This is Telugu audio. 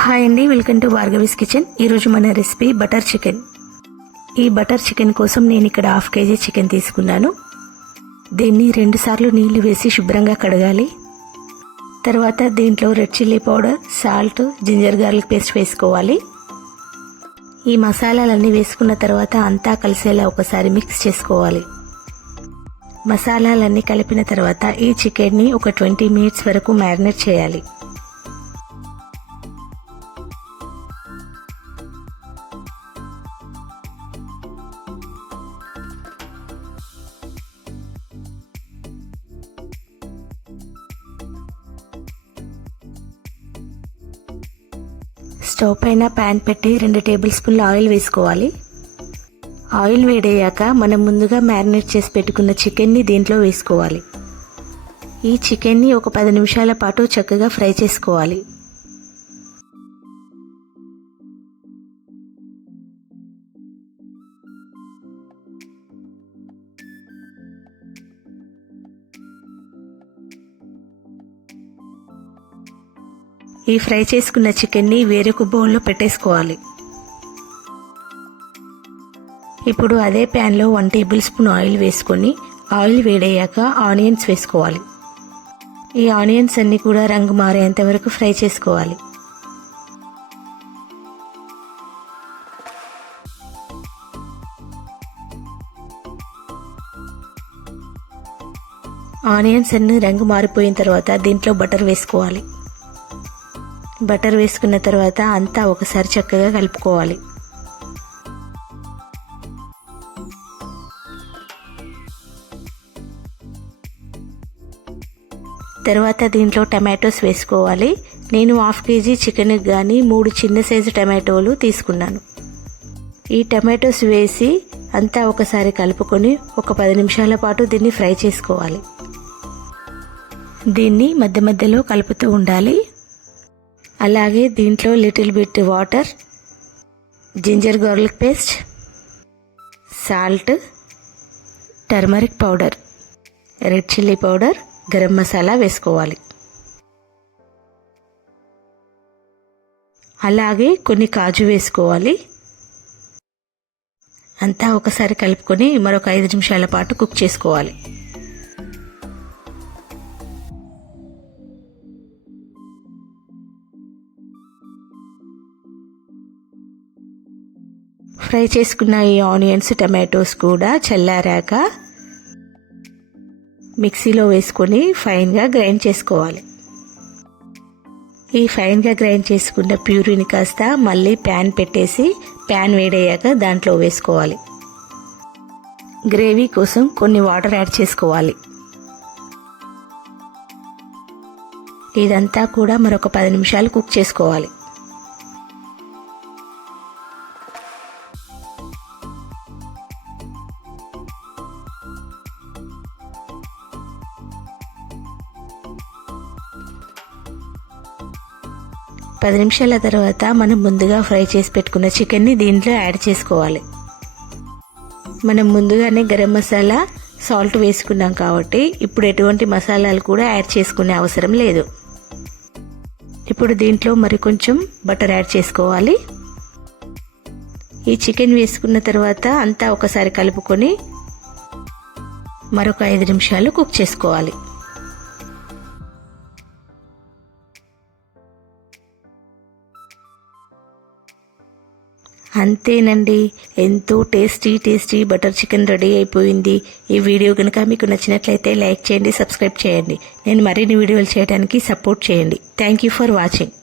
హాయ్ అండి వెల్కమ్ టు భార్గవీస్ కిచెన్ ఈరోజు మన రెసిపీ బటర్ చికెన్ ఈ బటర్ చికెన్ కోసం నేను ఇక్కడ హాఫ్ కేజీ చికెన్ తీసుకున్నాను. దీన్ని రెండుసార్లు నీళ్ళు వేసి శుభ్రంగా కడగాలి. తర్వాత దీంట్లో red chilli powder salt ginger garlic paste వేసుకోవాలి. ఈ మసాలాలన్నీ వేసుకున్న తర్వాత అంతా కలిసేలా ఒకసారి మిక్స్ చేసుకోవాలి. మసాలాలన్నీ కలిపిన తర్వాత ఈ చికెన్ని ఒక ట్వంటీ మినిట్స్ వరకు మ్యారినేట్ చేయాలి. స్టవ్ పైన ప్యాన్ పెట్టి రెండు టేబుల్ స్పూన్ల ఆయిల్ వేసుకోవాలి. ఆయిల్ వేడయ్యాక మనం ముందుగా మ్యారినేట్ చేసి పెట్టుకున్న చికెన్ని దీంట్లో వేసుకోవాలి. ఈ చికెన్ని ఒక పది నిమిషాల పాటు చక్కగా ఫ్రై చేసుకోవాలి. ఈ ఫ్రై చేసుకున్న చికెన్ని వేరొక బౌల్లో పెట్టేసుకోవాలి. ఇప్పుడు అదే ప్యాన్లో వన్ టేబుల్ స్పూన్ ఆయిల్ వేసుకొని ఆయిల్ వేడయ్యాక ఆనియన్స్ వేసుకోవాలి. ఈ ఆనియన్స్ అన్ని కూడా రంగు మారేంత వరకు ఫ్రై చేసుకోవాలి. ఆనియన్స్ అన్ని రంగు మారిపోయిన తర్వాత దీంట్లో బటర్ వేసుకోవాలి. బటర్ వేసుకున్న తర్వాత అంతా ఒకసారి చక్కగా కలుపుకోవాలి. తర్వాత దీంట్లో టమాటోస్ వేసుకోవాలి. నేను హాఫ్ కేజీ చికెన్కి కానీ మూడు చిన్న సైజు టమాటోలు తీసుకున్నాను. ఈ టమాటోస్ వేసి అంతా ఒకసారి కలుపుకొని ఒక పది నిమిషాల పాటు దీన్ని ఫ్రై చేసుకోవాలి. దీన్ని మధ్య మధ్యలో కలుపుతూ ఉండాలి. అలాగే దీంట్లో little bit water ginger garlic paste salt turmeric powder red chilli powder garam masala వేసుకోవాలి. అలాగే కొన్ని కాజు వేసుకోవాలి. అంతా ఒకసారి కలుపుకొని మరొక ఐదు నిమిషాల పాటు కుక్ చేసుకోవాలి. ఫ్రై చేసుకున్న ఈ ఆనియన్స్ టమాటోస్ కూడా చల్లారాక మిక్సీలో వేసుకొని ఫైన్గా గ్రైండ్ చేసుకోవాలి. ఈ ఫైన్గా గ్రైండ్ చేసుకున్న ప్యూరిని కాస్త మళ్ళీ ప్యాన్ పెట్టేసి ప్యాన్ వేడయ్యాక దాంట్లో వేసుకోవాలి. గ్రేవీ కోసం కొన్ని వాటర్ యాడ్ చేసుకోవాలి. ఇదంతా కూడా మరొక పది నిమిషాలు కుక్ చేసుకోవాలి. పది నిమిషాల తర్వాత మనం ముందుగా ఫ్రై చేసి పెట్టుకున్న చికెన్ని దీంట్లో యాడ్ చేసుకోవాలి. మనం ముందుగానే గరం మసాలా సాల్ట్ వేసుకున్నాం కాబట్టి ఇప్పుడు ఎటువంటి మసాలాలు కూడా యాడ్ చేసుకునే అవసరం లేదు. ఇప్పుడు దీంట్లో మరి కొంచెం బటర్ యాడ్ చేసుకోవాలి. ఈ చికెన్ వేసుకున్న తర్వాత అంతా ఒకసారి కలుపుకొని మరొక ఐదు నిమిషాలు కుక్ చేసుకోవాలి. అంతేనండి. ఎంతో tasty tasty butter chicken ready అయిపోయింది. ఈ వీడియో కనుక మీకు నచ్చినట్లయితే లైక్ చేయండి సబ్స్క్రైబ్ చేయండి. నేను మరిన్ని వీడియోలు చేయడానికి సపోర్ట్ చేయండి. Thank you for watching.